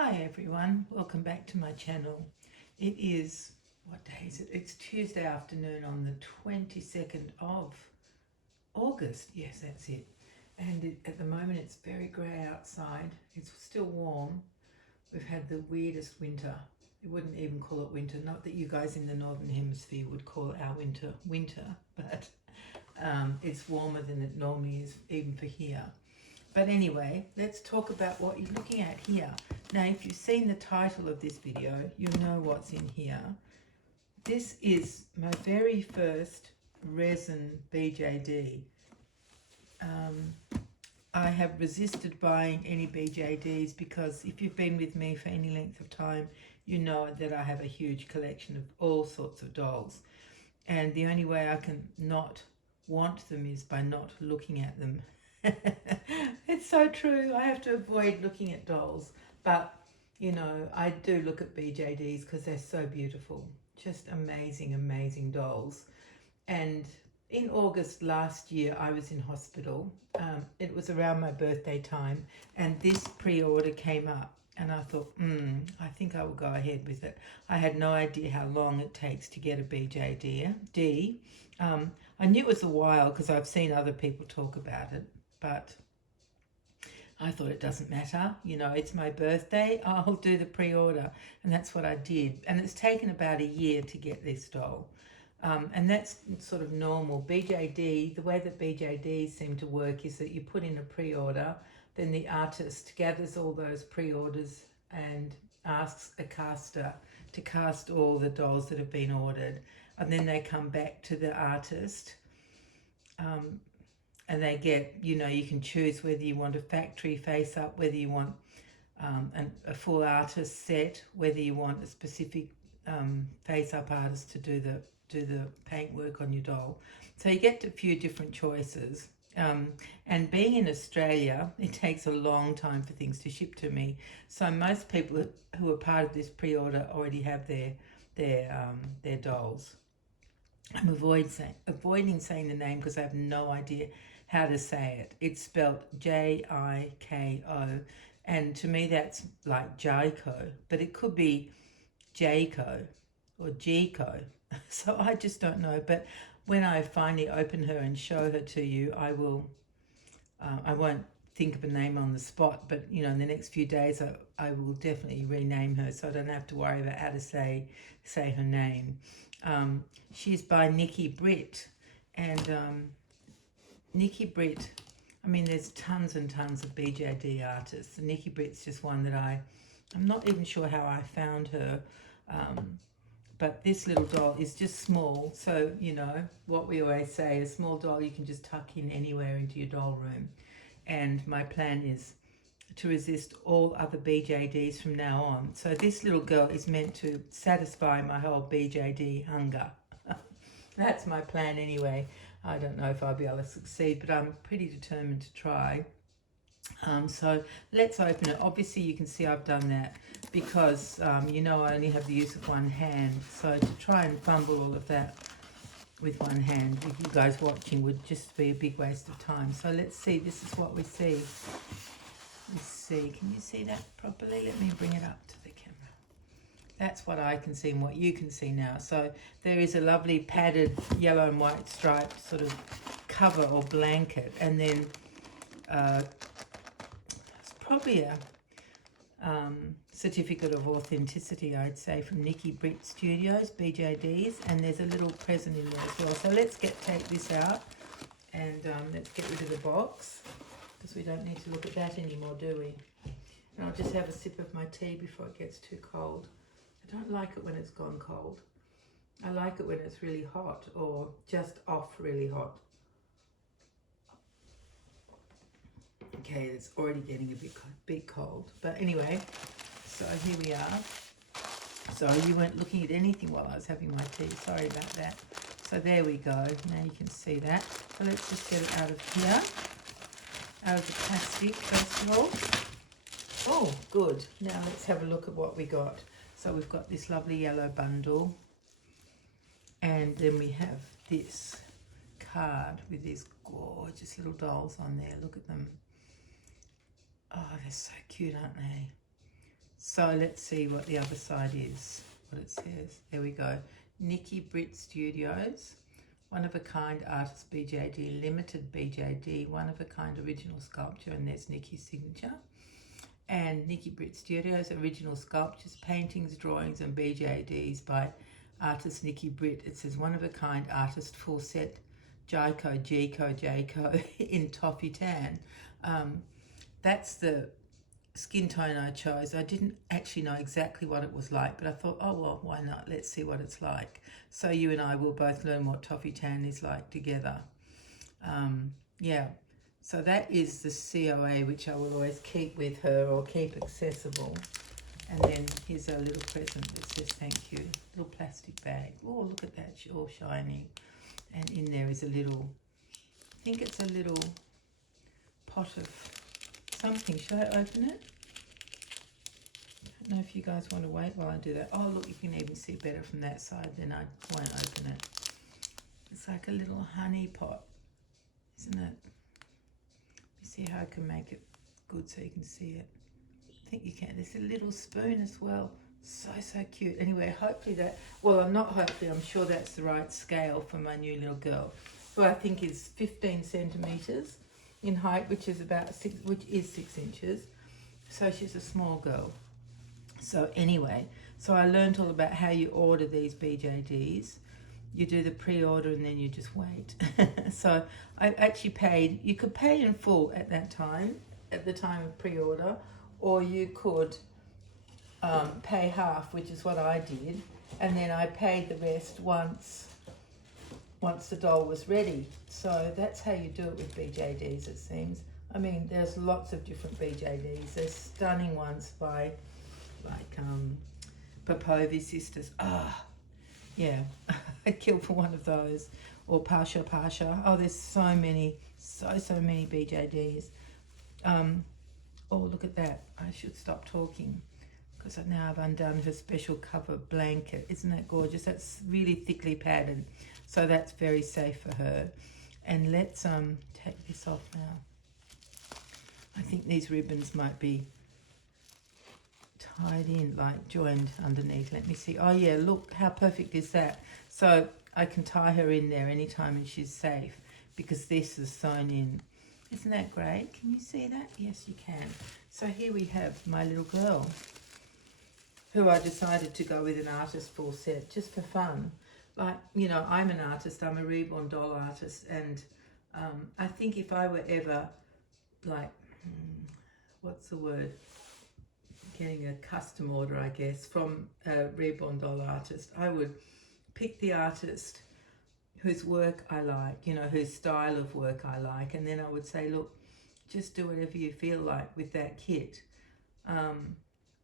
Hi everyone, welcome back to my channel. It is, what day is it? It's Tuesday afternoon on the 22nd of August. Yes, that's it. And at the moment it's very grey outside. It's still warm. We've had the weirdest winter. You wouldn't even call it winter. Not that you guys in the Northern Hemisphere would call our winter, but it's warmer than it normally is even for here. But anyway, let's talk about what you're looking at here. Now, if you've seen the title of this video, you'll know what's in here. This is my very first resin BJD. I have resisted buying any BJDs because if you've been with me for any length of time, you know that I have a huge collection of all sorts of dolls. And the only way I can not want them is by not looking at them. It's so true. I have to avoid looking at dolls. But, you know, I do look at BJDs because they're so beautiful. Just amazing, amazing dolls. And in August last year, I was in hospital. It was around my birthday time. And this pre-order came up. And I thought, I think I will go ahead with it. I had no idea how long it takes to get a BJD. I knew it was a while because I've seen other people talk about it. But I thought it doesn't matter, you know, it's my birthday, I'll do the pre-order. And that's what I did. And it's taken about a year to get this doll. And that's sort of normal. BJD, the way that BJDs seem to work is that you put in a pre-order, then the artist gathers all those pre-orders and asks a caster to cast all the dolls that have been ordered. And then they come back to the artist. And they get, you know, you can choose whether you want a factory face-up, whether you want a full artist set, whether you want a specific face-up artist to do the paint work on your doll. So you get a few different choices. And being in Australia, it takes a long time for things to ship to me. So most people who are part of this pre-order already have their dolls. I'm avoiding saying the name because I have no idea how to say it. It's spelled Jiko, and to me that's like Jiko, but it could be Jiko or Jiko. So I just don't know. But when I finally open her and show her to you, I will. I won't think of a name on the spot, but you know, in the next few days, I will definitely rename her, so I don't have to worry about how to say her name. She's by Nikki Britt, and Nikki Britt, I mean, there's tons and tons of BJD artists. Nikki Britt's just one that I'm not even sure how I found her, but this little doll is just small. So, you know, what we always say, a small doll you can just tuck in anywhere into your doll room. And my plan is to resist all other BJDs from now on. So this little girl is meant to satisfy my whole BJD hunger. That's my plan anyway. I don't know if I'll be able to succeed, but I'm pretty determined to try. So let's open it. Obviously you can see I've done that because you know I only have the use of one hand. So to try and fumble all of that with one hand with you guys watching would just be a big waste of time. So let's see, this is what we see. Let's see, can you see that properly? Let me bring it up to the camera. That's what I can see and what you can see now. So there is a lovely padded yellow and white striped sort of cover or blanket, and then it's probably a certificate of authenticity, I'd say, from Nikki Britt Studios, BJDs, and there's a little present in there as well. So let's take this out and let's get rid of the box because we don't need to look at that anymore, do we? And I'll just have a sip of my tea before it gets too cold. I don't like it when it's gone cold. I like it when it's really hot or just off really hot. Okay, it's already getting a bit cold. But anyway, so here we are. So you weren't looking at anything while I was having my tea. Sorry about that. So there we go. Now you can see that. So let's just get it out of here. Out of the plastic first of all. Oh, good. Now let's have a look at what we got. So we've got this lovely yellow bundle. And then we have this card with these gorgeous little dolls on there. Look at them. Oh, they're so cute, aren't they? So let's see what the other side is, what it says. There we go. Nikki Britt Studios, one of a kind artist BJD, limited BJD, one of a kind original sculpture, and there's Nikki's signature. And Nikki Britt Studios, original sculptures, paintings, drawings, and BJDs by artist Nikki Britt. It says one of a kind artist full set, Jiko in toffee tan. That's the skin tone I chose. I didn't actually know exactly what it was like, but I thought, oh well, why not? Let's see what it's like. So you and I will both learn what toffee tan is like together. Yeah, so that is the COA, which I will always keep with her or keep accessible. And then here's our little present that says thank you. Little plastic bag. Oh, look at that, all shiny. And in there is a little, I think it's a little pot of something. Should I open it? I don't know if you guys want to wait while I do that. Oh, look, you can even see better from that side, then I won't open it. It's like a little honey pot, isn't it? Let me see how I can make it good so you can see it. I think you can. There's a little spoon as well. So cute. Anyway, hopefully that, well, not hopefully, I'm sure that's the right scale for my new little girl, who I think is 15 centimetres in height, which is about 6 inches. So she's a small girl. So anyway, so I learned all about how you order these BJDs. You do the pre-order and then you just wait. So I actually paid, you could pay in full at that time, at the time of pre-order, or you could pay half, which is what I did, and then I paid the rest once the doll was ready. So that's how you do it with BJDs, it seems. I mean, there's lots of different BJDs. There's stunning ones by like Popovi sisters. Yeah, I'd kill for one of those. Or Pasha. Oh, there's so many BJDs. Oh, look at that. I should stop talking because now I've undone her special cover blanket. Isn't that gorgeous? That's really thickly padded, so that's very safe for her. And let's take this off now. I think these ribbons might be tied in, like joined underneath. Let me see. Oh yeah, look how perfect is that. So I can tie her in there anytime and she's safe because this is sewn in. Isn't that great? Can you see that? Yes, you can. So here we have my little girl, who I decided to go with an artist full set just for fun. Like, you know, I'm an artist, I'm a reborn doll artist, and I think if I were ever like, what's the word? Getting a custom order, I guess, from a reborn doll artist, I would pick the artist whose work I like, you know, whose style of work I like, and then I would say, look, just do whatever you feel like with that kit.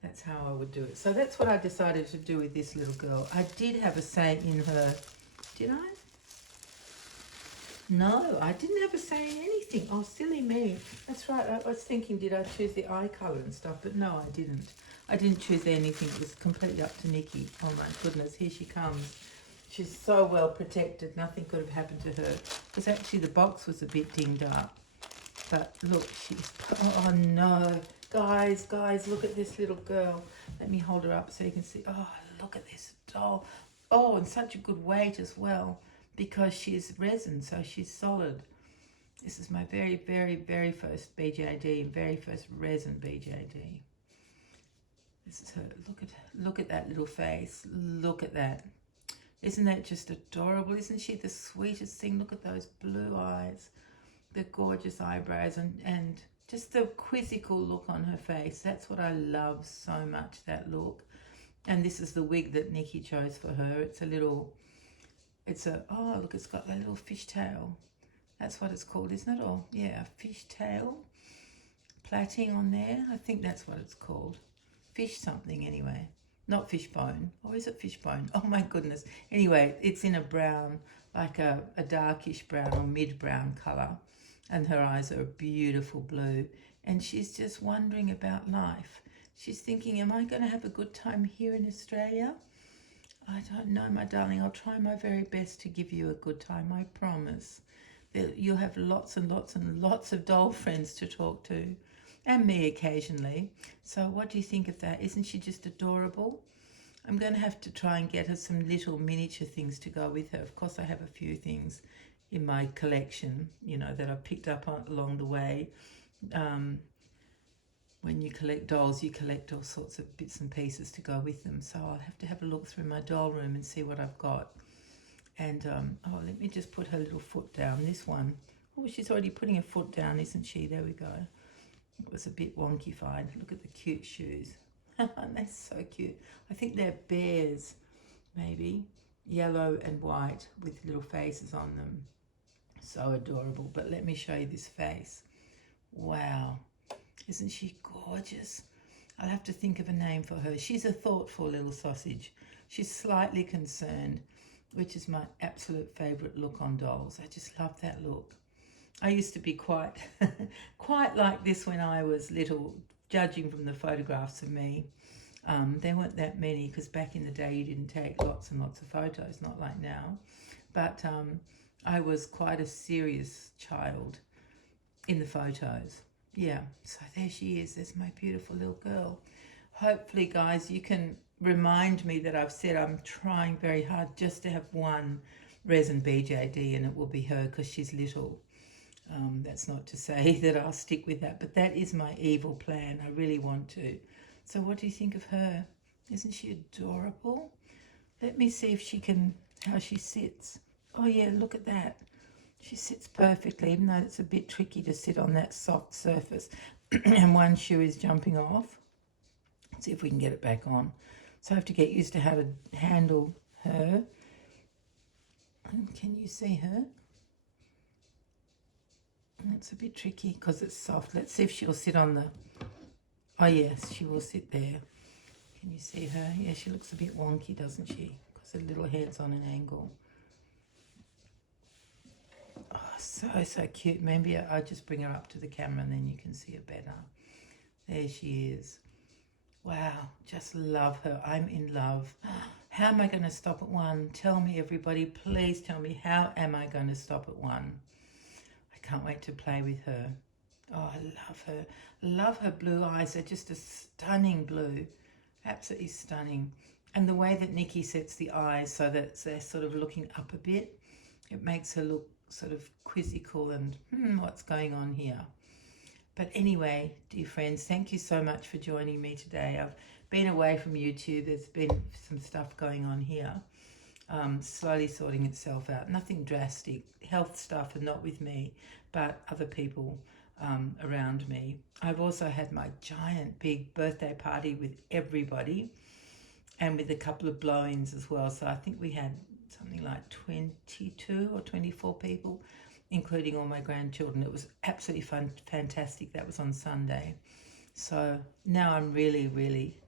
That's how I would do it. So that's what I decided to do with this little girl. I did have a say in her, did I? No, I didn't have a say in anything. Oh, silly me. That's right. I was thinking, did I choose the eye colour and stuff? But no, I didn't. I didn't choose anything. It was completely up to Nikki. Oh my goodness, here she comes. She's so well protected. Nothing could have happened to her. Because actually the box was a bit dinged up. But look, she's, oh no. Guys, look at this little girl. Let me hold her up so you can see. Oh, look at this doll. Oh, and such a good weight as well, because she's resin, so she's solid. This is my very, very, very first BJD, very first resin BJD. This is her. Look at that little face. Look at that. Isn't that just adorable? Isn't she the sweetest thing? Look at those blue eyes, the gorgeous eyebrows, and just the quizzical look on her face. That's what I love so much, that look. And this is the wig that Nikki chose for her. It's a little, oh, look, it's got that little fishtail. That's what it's called, isn't it? Or, yeah, a fishtail plaiting on there. I think that's what it's called. Fish something, anyway. Not fishbone. Or is it fishbone? Oh, my goodness. Anyway, it's in a brown, like a darkish brown or mid-brown colour. And her eyes are a beautiful blue. And she's just wondering about life. She's thinking, am I going to have a good time here in Australia? I don't know, my darling. I'll try my very best to give you a good time, I promise. You'll have lots and lots and lots of doll friends to talk to. and me occasionally. So what do you think of that? Isn't she just adorable? I'm going to have to try and get her some little miniature things to go with her. Of course, I have a few things in my collection, you know, that I've picked up along the way. When you collect dolls, you collect all sorts of bits and pieces to go with them. So I'll have to have a look through my doll room and see what I've got. And, oh, let me just put her little foot down. This one. Oh, she's already putting her foot down, isn't she? There we go. It was a bit wonky-fied. Look at the cute shoes. They're so cute. I think they're bears, maybe. Yellow and white with little faces on them. So adorable. But let me show you this face. Wow. Isn't she gorgeous? I'll have to think of a name for her. She's a thoughtful little sausage. She's slightly concerned, which is my absolute favourite look on dolls. I just love that look. I used to be quite like this when I was little, judging from the photographs of me. There weren't that many because back in the day you didn't take lots and lots of photos, not like now. But I was quite a serious child in the photos. Yeah, so there she is. There's my beautiful little girl. Hopefully, guys, you can remind me that I've said I'm trying very hard just to have one resin BJD, and it will be her because she's little. That's not to say that I'll stick with that, but that is my evil plan. I really want to. So what do you think of her? Isn't she adorable? Let me see if she can, how she sits. Oh yeah, look at that. She sits perfectly, even though it's a bit tricky to sit on that soft surface. And one shoe is jumping off. Let's see if we can get it back on. So I have to get used to how to handle her. And can you see her? It's a bit tricky because it's soft. Let's see if she'll sit on the... Oh yes, she will sit there. Can you see her? Yeah, she looks a bit wonky, doesn't she? Because her little head's on an angle. Oh, so cute. Maybe I'll just bring her up to the camera and then you can see her better. There she is. Wow, just love her. I'm in love. How am I going to stop at one? Tell me, everybody. Please tell me, how am I going to stop at one? I can't wait to play with her. Oh, I love her. Love her blue eyes. They're just a stunning blue. Absolutely stunning. And the way that Nikki sets the eyes so that they're sort of looking up a bit, it makes her look sort of quizzical and, what's going on here? But anyway, dear friends, thank you so much for joining me today. I've been away from YouTube. There's been some stuff going on here. Slowly sorting itself out. Nothing drastic. Health stuff, and not with me, but other people around me. I've also had my giant big birthday party with everybody and with a couple of blow-ins as well. So I think we had something like 22 or 24 people, including all my grandchildren. It was absolutely fun, fantastic. That was on Sunday. So now I'm really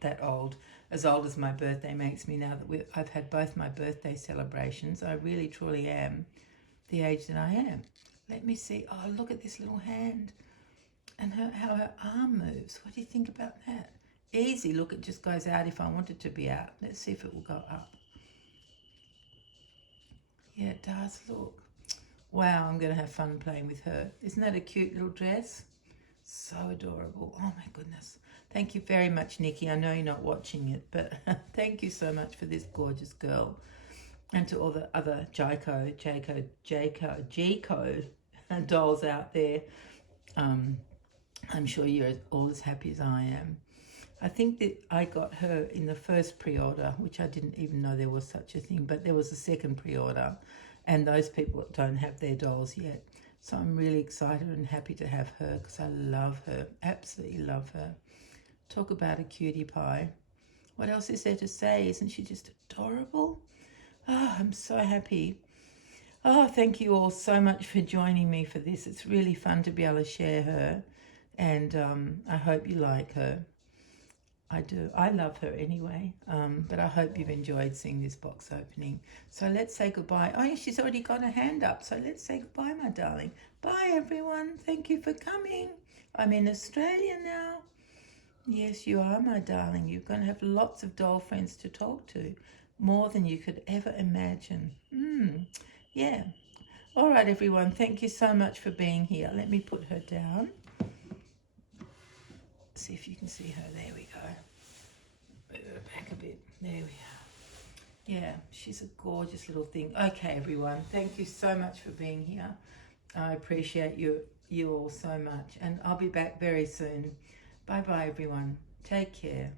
that old as my birthday makes me, now that I've had both my birthday celebrations. I really truly am the age that I am. Let me see. Oh, look at this little hand and how her arm moves. What do you think about that? Easy. Look, it just goes out if I want it to be out. Let's see if it will go up. Yeah, it does. Look. Wow, I'm going to have fun playing with her. Isn't that a cute little dress? So adorable. Oh, my goodness. Thank you very much, Nikki. I know you're not watching it, but thank you so much for this gorgeous girl. And to all the other Jiko dolls out there. I'm sure you're all as happy as I am. I think that I got her in the first pre-order, which I didn't even know there was such a thing, but there was a second pre-order, and those people don't have their dolls yet. So I'm really excited and happy to have her because I love her, absolutely love her. Talk about a cutie pie. What else is there to say? Isn't she just adorable? Oh, I'm so happy. Oh, thank you all so much for joining me for this. It's really fun to be able to share her, and I hope you like her. I do. I love her anyway, but I hope you've enjoyed seeing this box opening. So let's say goodbye. Oh, yeah, she's already got her hand up, so let's say goodbye, my darling. Bye, everyone. Thank you for coming. I'm in Australia now. Yes, you are, my darling. You're going to have lots of doll friends to talk to, more than you could ever imagine. Yeah. All right, everyone. Thank you so much for being here. Let me put her down. see if you can see her. There we go. Move her back a bit. There we are. Yeah, she's a gorgeous little thing. Okay, everyone, thank you so much for being here. I appreciate you all so much, and I'll be back very soon. Bye bye, everyone. Take care.